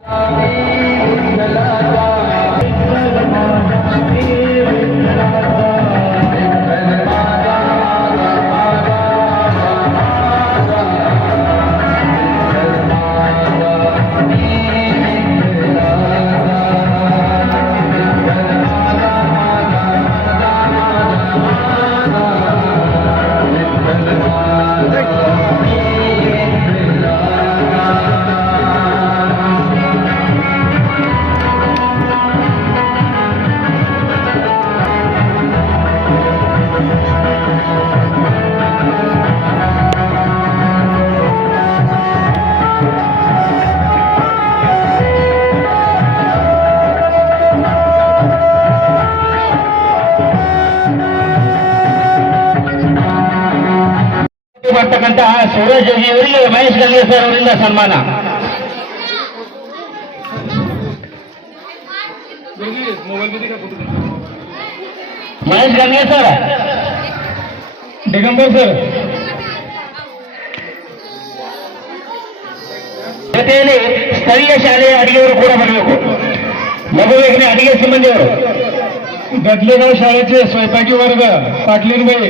Thank you. ಮಾಡ್ತಕ್ಕಂತಹ ಸೂರಜ್ ಜೋಗಿ ಅವರಿಗೆ Mahesh Gange sir ಅವರಿಂದ ಸನ್ಮಾನ ಮಹೇಶ್ ಗಂಗೆ ಸರ್ ದಿಗಂಬರ್ ಸರ್ ಜೊತೆಯಲ್ಲಿ ಸ್ಥಳೀಯ ಶಾಲೆಯ ಅಡಿಗೆಯವರು ಕೂಡ ಬರಬೇಕು ಮಗುವಿಗೆ ಅಡಿಗೆ ಸಿಬ್ಬಂದಿಯವರು गडलेगाव शाळेचे स्वयंपाकी वर्ग पाटलीनबाई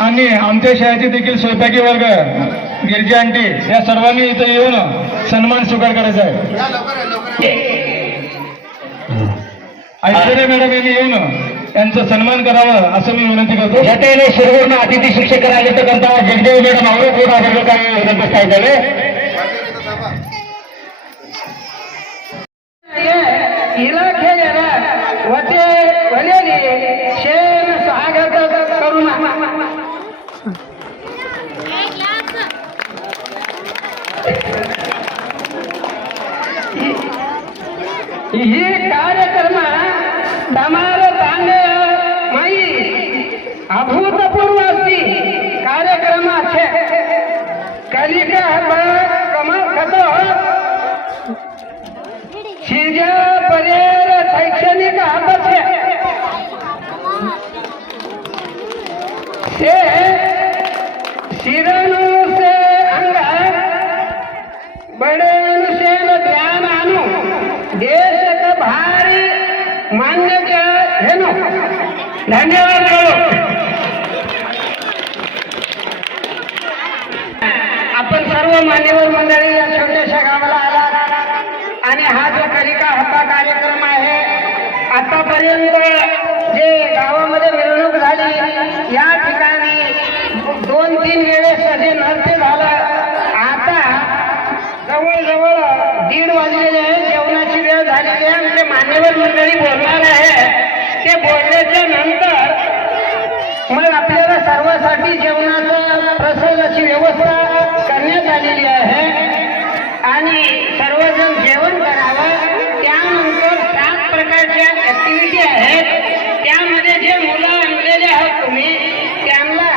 आणि आमच्या शाळेचे देखील सोयपाकी वर्ग गिरजी आंटी या सर्वांनी इथे येऊन सन्मान स्वीकार करायचा आहे. ऐश्वर्या मॅडम यांनी येऊन त्यांचं सन्मान करावं असं मी विनंती करतो. जटेने शिरवून अतिथी शिक्षक करायला करता जगदेव मॅडम आवडत होत आदर काय અભૂતપૂર્વ કાર્યક્રમ છે. કલિકા કમલ થતો સિંજા પરેર શૈક્ષણિક હબ છે. તે શિરનું સે અંગ બડેનું સે ધ્યાન આનું. દેશ કે ભારી માન્ય કે ધન્યવાદ. सर्व मंडळी या छोट्याशा गावाला आला. आणि हा जो कलिका हप्पा कार्यक्रम आहे आतापर्यंत जे गावामध्ये मिरवणूक झाली या ठिकाणी दोन तीन वेळेस जे नृत्य झालं आता जवळजवळ दीड वाजलेले आहे जेवणाची वेळ झालेली आहे. आणि ते मान्यवर मंडळी बोलणार आहे. ते बोलण्याच्या नंतर मग आपल्याला सर्वासाठी जेवण अशी व्यवस्था करण्यात आलेली आहे. आणि सर्वजण जेवण करावं. त्यानंतर सात प्रकारच्या ऍक्टिव्हिटी आहेत. त्यामध्ये जे मुलं आणलेले आहात तुम्ही त्यांना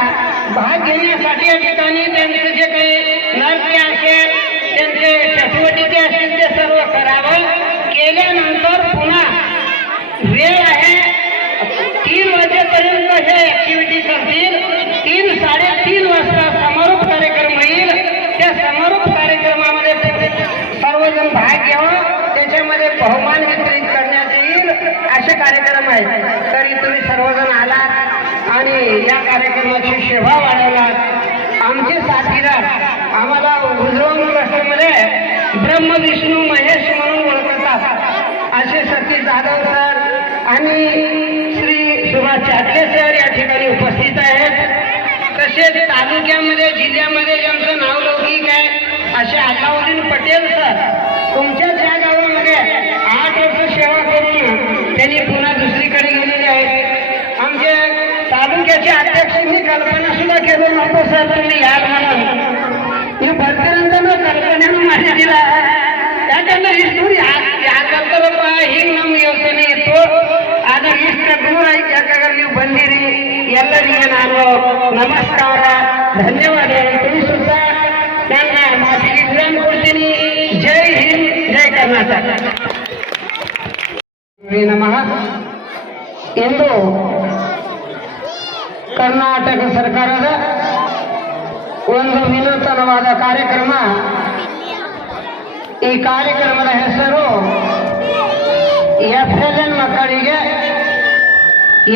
भाग घेण्यासाठी या ठिकाणी त्यांचे जे काही नृत्य असेल त्यांचे चटवटीचे असतील ते सर्व करावं. कार्यक्रम तरी तुम्ही सर्वजण आलात आणि या कार्यक्रमाची शोभा वाढवलात. आमचे साथीदार आम्हाला उजवून रस्त्यामध्ये ब्रह्म विष्णू महेश म्हणून ओळखतात. असे सती जाधव सर आणि श्री सुभाष चाटले सर या ठिकाणी उपस्थित आहेत. तसेच तालुक्यामध्ये जिल्ह्यामध्ये ज्यांचं नाव लौकिक आहे असे अल्लाउद्दीन पटेल सर तुमच्या या गावामध्ये आठ वर्ष सेवा करून त्यांनी पुन्हा दुसरीकडे गेलेले आहेत आमचे तालुक्याचे अध्यक्ष मी कल्पना सुद्धा केलो नव्हतो सर तुम्ही याद म्हणून मी भरतीनंतर कल्पनेनं माझ्या दिला ಯಾಕಂದ್ರೆ ಇಷ್ಟು ಯಾಕಂತಾರಪ್ಪ ಹಿಂಗ್ ನಮ್ಗೆ ಯೋಚನೆ ಇತ್ತು ಆದ್ರೆ ಇಷ್ಟ ದೂರ ಐತಿ ಯಾಕಂದ್ರೆ ನೀವು ಬಂದಿರಿ ಎಲ್ಲರಿಗೆ ನಾನು ನಮಸ್ಕಾರ ಧನ್ಯವಾದ ತಿಳಿಸುತ್ತಾ ನನ್ನ ಮಾತಿಗೆ ವಿರಾಮ ಕೊಡ್ತೀನಿ ಜೈ ಹಿಂದ್ ಜೈ ಕರ್ನಾಟಕ ನಮಃ. ಇಂದು ಕರ್ನಾಟಕ ಸರ್ಕಾರದ ಒಂದು ವಿನೂತನವಾದ ಕಾರ್ಯಕ್ರಮ, ಈ ಕಾರ್ಯಕ್ರಮದ ಹೆಸರು ಎಫ್ ಎಲ್ ಎನ್ ಮಕ್ಕಳಿಗೆ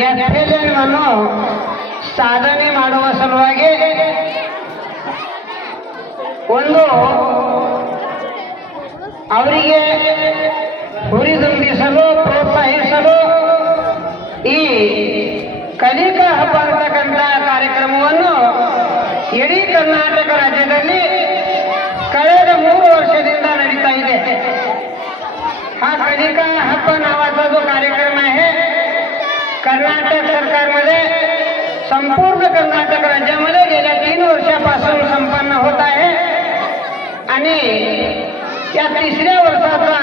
ಎಫ್ ಎಲ್ ಎನ್ ಅನ್ನು ಸಾಧನೆ ಮಾಡುವ ಸಲುವಾಗಿ ಒಂದು ಅವರಿಗೆ ಹುರಿದುಂಬಿಸಲು ಪ್ರೋತ್ಸಾಹಿಸಲು ಈ ಕಲಿಕಾ ಹಬ್ಬ ಅಂತಕ್ಕಂಥ ಕಾರ್ಯಕ್ರಮವನ್ನು ಇಡೀ ಕರ್ನಾಟಕ ರಾಜ್ಯದಲ್ಲಿ ಕಳೆದ ಮೂರು ವರ್ಷದಿಂದ ನಡೀತಾ ಇದೆ हा कलिका हप्पा नावाचा जो कार्यक्रम आहे कर्नाटक सरकारमध्ये संपूर्ण कर्नाटक राज्यामध्ये गेल्या तीन वर्षापासून संपन्न होत आहे आणि या तिसऱ्या वर्षाचा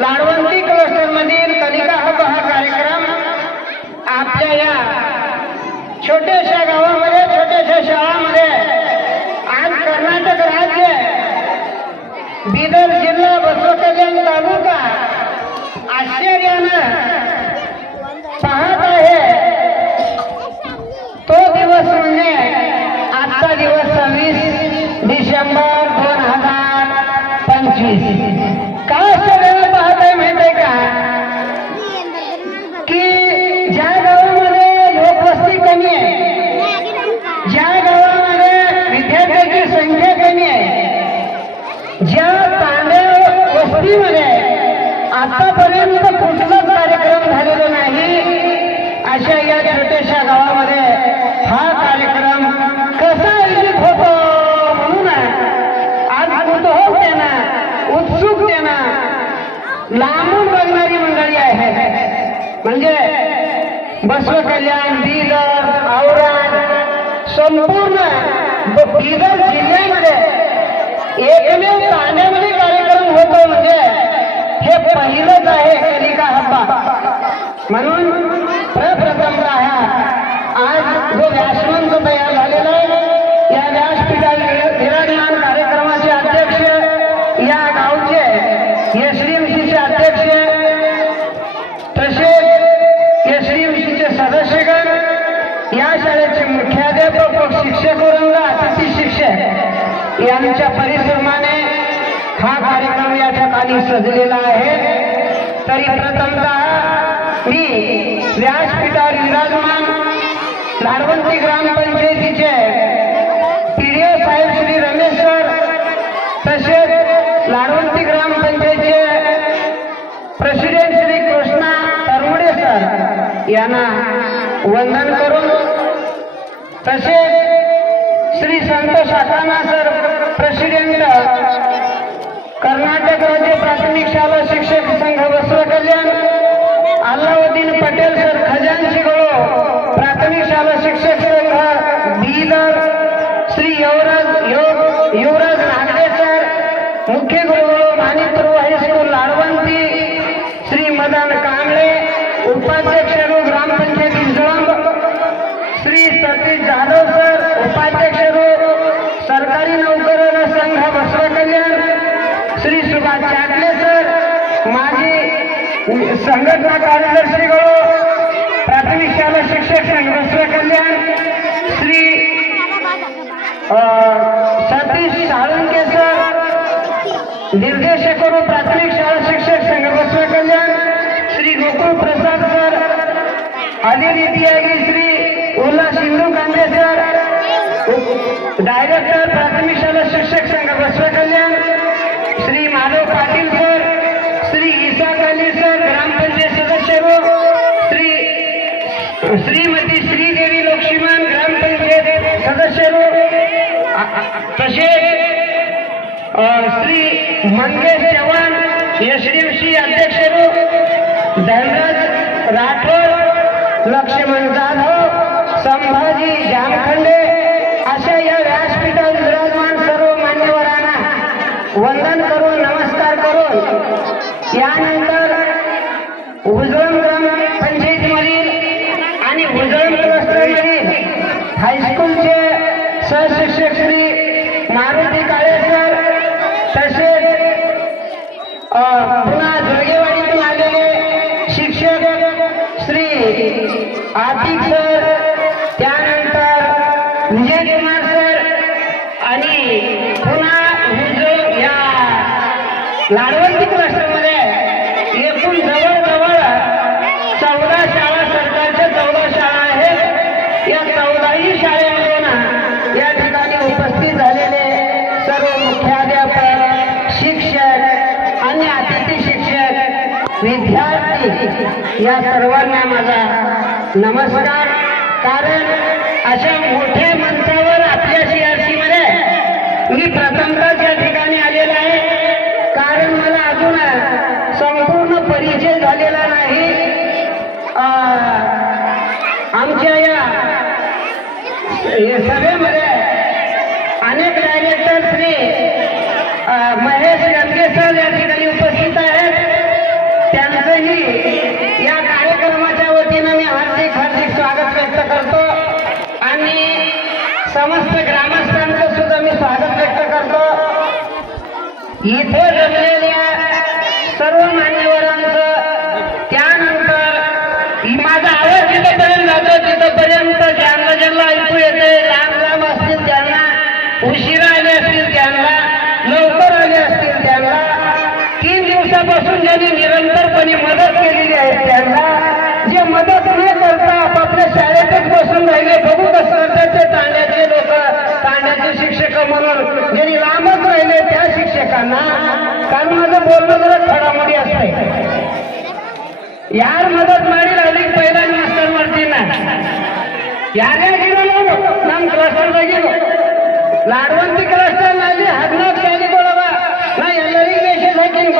लाडवंती क्लस्टरमधील कलिका हब हा कार्यक्रम. आपल्या या छोट्याशा गावामध्ये छोट्याशा शाळामध्ये आज कर्नाटक राज्य बिदर जिल्हा बसवकल्याण तालुका आश्चर्यानं पाहत आहे. तो दिवस म्हणजे आजचा दिवस सव्वीस डिसेंबर दोन हजार पंचवीस. हा कार्यक्रम कसा आयोजित होतो म्हणून आज कुतूहलतेनं उत्सुकतेनं लांबून बघणारी मंडळी आहे म्हणजे बसव कल्याण बीदर औरंग संपूर्ण ब- बीदर जिल्ह्यामध्ये एकमेव तांड्यामध्ये कार्यक्रम होतो. म्हणजे हे पहिलंच आहे कलिका हप्पा म्हणून जो व्यासमंच तयार झालेला आहे या व्यासपीठावर निराधान कार्यक्रमाचे अध्यक्ष या गावचे एसडीएमसीचे अध्यक्ष तसेच एसडीएमसीचे सदस्यगण या शाळेचे मुख्याध्यापक व शिक्षक वृंद अतिथी शिक्षक यांच्या परिश्रमाने हा कार्यक्रम या ठिकाणी सजलेला आहे. तरी प्रथमतः मी व्यासपीठावर विराजमान लाडवंती ग्रामपंचायतीचे पीडीओ साहेब श्री रमेश सर तसेच लाडवंती ग्रामपंचायतीचे प्रेसिडेंट श्री कृष्णा तरमुडे सर यांना वंदन करून तसेच श्री संतोष अकाना सर प्रेसिडेंट कर्नाटक राज्य प्राथमिक शाळा शिक्षक संघ वस्त्र कल्याण अल्लाउद्दीन पटेल सर खजानची गळो. प्राथमिक शाळा शिक्षक संघ बीदर श्री युवराज युव- युवराज नागडे सर. मुख्य गुरुगुरु मानितुरु हायस्कूल लाडवंती श्री मदन कांबळे. उपाध्यक्ष रू ग्रामपंचायती जळंब श्री सतीश जाधव सर. उपाध्यक्ष रू सरकारी नौकर संघ बसव कल्याण. श्री सुभाष चाकले सर. माजी संघटना कार्यदर्शीकडो प्राथमिक शाला शिक्षक संघ कल्याण श्री सतीश साळुंके सर निर्देशकडो प्राथमिक शाळा शिक्षक संघ कल्याण श्री गोकुळ प्रसाद सर आदिनिधी श्री यानंतर विद्यार्थी या सर्वांना माझा नमस्कार. कारण अशा मोठ्या मंचावर आपल्या सीआरसी मी प्रथमतः या ठिकाणी आलेला आहे. कारण मला अजून संपूर्ण परिचय झालेला नाही. आमच्या या सभेमध्ये अनेक डायरेक्टर श्री महेश गंगेसर या कार्यक्रमाच्या वतीनं मी हार्दिक हार्दिक स्वागत व्यक्त करतो. आणि समस्त ग्रामस्थांचं सुद्धा मी स्वागत व्यक्त करतो. इथे कोणी मदत केलेली आहे त्यांना. जे मदत न करता आपापल्या शाळेतच बसून राहिले. बघू कसं त्याचे तांड्यातले लोक. तांड्याचे शिक्षक म्हणून जे लांबच राहिले त्या शिक्षकांना. कारण माझं बोलणं जरा खडामोडी असते यार मदत मारी राहिली पहिला मास्टर मार्टीना याने गेलो लांब क्लासला गेलो. लाडवंती क्लासला लागली हजनात गेली बोलावा. नाही मदत हाकिंग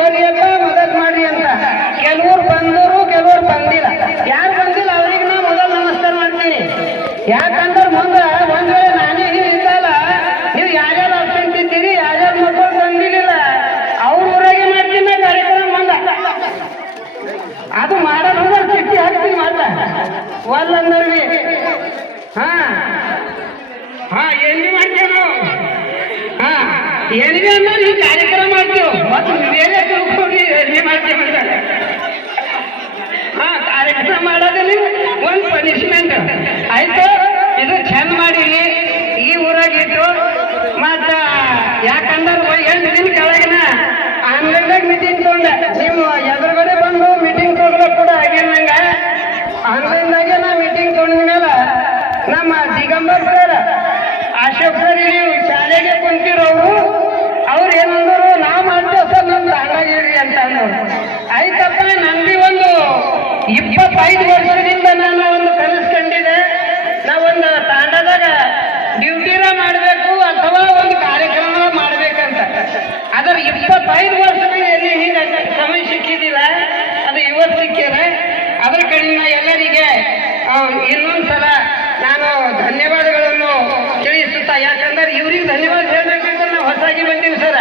ಎಲ್ಲಿ ಅಂದ್ರೆ ಈ ಕಾರ್ಯಕ್ರಮ ಮಾಡ್ತೇವೆ ಮತ್ತು ಬೇರೆ ತಿಳ್ಕೊಂಡು ಎಲ್ಲಿ ಮಾಡ್ತೇವೆ ಹಾ ಕಾರ್ಯಕ್ರಮ ಮಾಡೋದ್ರಲ್ಲಿ ಒಂದು ಪನಿಷ್ಮೆಂಟ್ ಆಯ್ತು, ಇದು ಚಂದ ಮಾಡಿರಿ ಈ ಊರಾಗಿಟ್ಟು ಮತ್ತ ಯಾಕಂದ್ರೆ ಎಂಟು ದಿನ ಕೆಳಗಿನ ಆನ್ಲೈನ್ದಾಗ ಮೀಟಿಂಗ್ ತಗೊಂಡೆ. ನೀವು ಎದುರುಗಡೆ ಬಂದು ಮೀಟಿಂಗ್ ತಗೊಳಕ್ ಕೂಡ ಆಗಿಲ್ಲ ನಂಗೆ. ಆನ್ಲೈನ್ದಾಗೆ ನಾ ಮೀಟಿಂಗ್ ತಗೊಂಡ ಮೇಲೆ ನಮ್ಮ ದಿಗಂಬರ್ ಸರ್, ಅಶೋಕ್ ಸರ್ ನೀವು ಶಾಲೆಗೆ ಕುಂತಿರೋರು ಅವ್ರು ಏನಂದ್ರು ನಾವು ಮಾಡ್ತೇವೆ ಸರ್ ನಮ್ಮ ತಾಂಡಾಗಿರಿ ಅಂತ ಅಂದ್ರು ಆಯ್ತಪ್ಪ ನಂದಿ ಒಂದು ಇಪ್ಪತ್ತೈದು ವರ್ಷದಿಂದ ನಾನು ಒಂದು ಕಲಿಸ್ಕೊಂಡಿದೆ ಕಂಡಿದೆ ನಾವೊಂದು ತಾಂಡದಾಗ ಡ್ಯೂಟಿನ ಮಾಡಬೇಕು ಅಥವಾ ಒಂದು ಕಾರ್ಯಕ್ರಮ ಮಾಡ್ಬೇಕಂತ. ಅದರ ಇಪ್ಪತ್ತೈದು ವರ್ಷದಿಂದ ಹಿಂಗೆ ಸಮಯ ಸಿಕ್ಕಿದಿಲ್ಲ ಅದು ಇವತ್ತು ಸಿಕ್ಕಿದೆ ಅದ್ರ ಕಡೆಯಿಂದ ಎಲ್ಲರಿಗೆ ಇನ್ನೊಂದ್ಸಲ ನಾನು ಧನ್ಯವಾದಗಳನ್ನು ತಿಳಿಸುತ್ತಾ, ಯಾಕಂದ್ರೆ ಇವ್ರಿಗೆ ಧನ್ಯವಾದ ಹೇಳಬೇಕಂದ್ರೆ ನಾವು ಹೊಸಾಗಿ ಬಂದೀವಿ ಸರ್.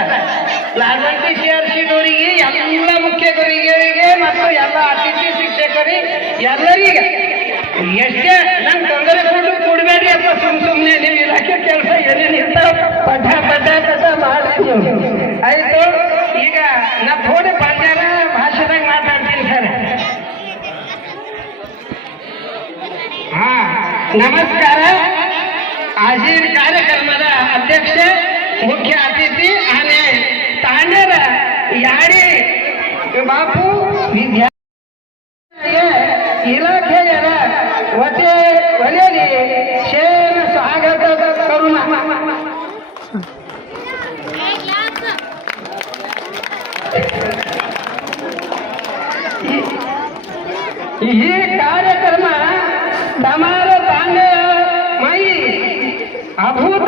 ಲಾಲ್ಮಂಟಿ ಸಿ ಆರ್ ಸಿದವರಿಗೆ ಎಲ್ಲ ಮುಖ್ಯ ಗುರಿಗಳಿಗೆ ಮತ್ತು ಎಲ್ಲ ಅತಿಥಿ ಶಿಕ್ಷಕರಿಗೆ ಎಲ್ಲರಿಗೆ. ಎಷ್ಟೇ ನಮ್ಮ ತೊಂದರೆ ಕೊಟ್ಟು ಕೊಡಬೇಡಿ ಅಂತ ಸುಮ್ ಸುಮ್ಮನೆ ನೀವು ಇಲಾಖೆ ಕೆಲಸ ಏನೇನಿಂತ ಪಟ ಪಟ ಪಟ ಮಾಡಿ. ಆಯ್ತು, ಈಗ ನಾ ಥೋಡೆ ಪಂಜಾರ ಭಾಷೆದಾಗ ಮಾತಾಡ್ತೀನಿ ಸರ್. ಹಾ, ನಮಸ್ಕಾರ. ಆಜೀರ್ ಕಾರ್ಯಕ್ರಮದ ಅಧ್ಯಕ್ಷ, ಮುಖ್ಯ ಅತಿಥಿ, ಆನೆ. అనరా యాడే బాపు విద్యా ಇಲಾಖೆಯರ ವತೆ ವಲಯಲ್ಲಿ ಶೇರ್ ಸ್ವಾಗತ ಕರುಣ ಈ ಕಾರ್ಯಕ್ರಮ ತಮಾರ ತಾಂಡೆಯ ಮೈ ಅಭೂತ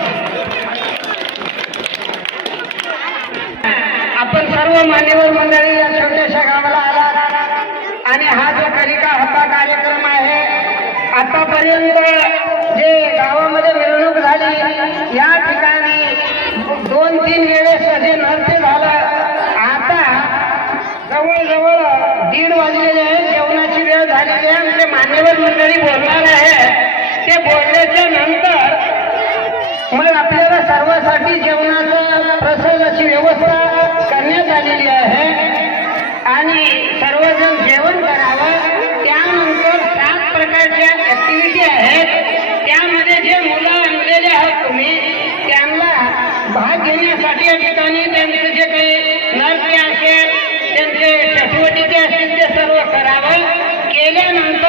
मान्यवर मंडळी या छोट्याशा गावाला आला. आणि हा जो कलिका हप्पा कार्यक्रम आहे आतापर्यंत जे गावामध्ये मिरवणूक झाली या ठिकाणी दोन तीन वेळेस जे नृत्य झालं आता जवळजवळ दीड वाजलेले आहे जेवणाची वेळ झालेली आहे. आमचे मान्यवर मंडळी बोलणार आहे. ते बोलण्याच्या नंतर मग आपल्याला सर्वासाठी जेवणाचा प्रसंगाची व्यवस्था झालेली आहे. आणि सर्वजण जेवण करावं. त्यानंतर सात प्रकारच्या ऍक्टिव्हिटी आहेत. त्यामध्ये जे मुलं आणलेले आहात तुम्ही त्यांना भाग घेण्यासाठी या ठिकाणी त्यांचे जे काही नर्स असेल त्यांचे चटवटीचे असतील ते सर्व करावं. केल्यानंतर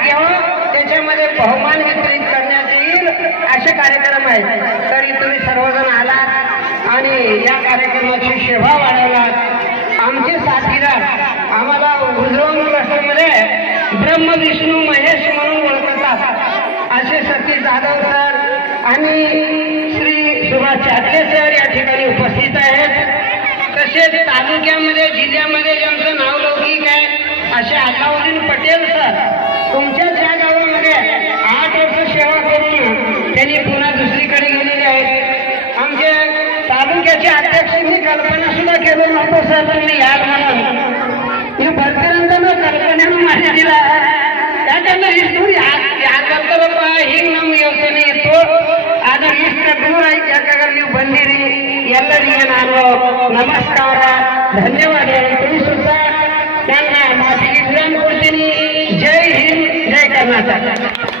सर्वजण त्याच्यामध्ये बहुमान वितरित करण्यात येईल असे कार्यक्रम आहेत. तरी तुम्ही सर्वजण आलात आणि या कार्यक्रमाची सेवा वाढवलात. आमचे साथीदार आम्हाला उजवून रस्त्यामध्ये ब्रह्म विष्णू महेश म्हणून ओळखतात. असे सतीश जाधव सर आणि श्री सुभाष चाटले सर या ठिकाणी उपस्थित आहेत. तसेच तालुक्यामध्ये जिल्ह्यामध्ये ज्यांचं नाव लौकिक आहे असे अल्लाउद्दीन पटेल सर तुमच्याच या गावामध्ये आठ वर्ष सेवा करून त्यांनी पुन्हा दुसरीकडे गेलेले आहेत आमचे तालुक्याचे अध्यक्ष मी कल्पना सुद्धा केलो नव्हतो सर तुम्ही याद म्हणून मी भरपर्यंत कल्पनेनं माहिती दिला ಯಾಕಂದ್ರೆ ಇಷ್ಟು ಯಾಕಂತಾರಪ್ಪ ಈಗ ನಮ್ಗೆ ಯೋಚನೆ ಇತ್ತು ಆದ್ರೆ ಇಷ್ಟ ದೂರ ಐತಿ ಯಾಕಂದ್ರೆ ನೀವು ಬಂದಿರಿ ಎಲ್ಲರಿಗೆ ನಾನು ನಮಸ್ಕಾರ ಧನ್ಯವಾದಗಳು बांगला मासी की गुलाम कोर्सिनी जय हिंद जय कर्नाटक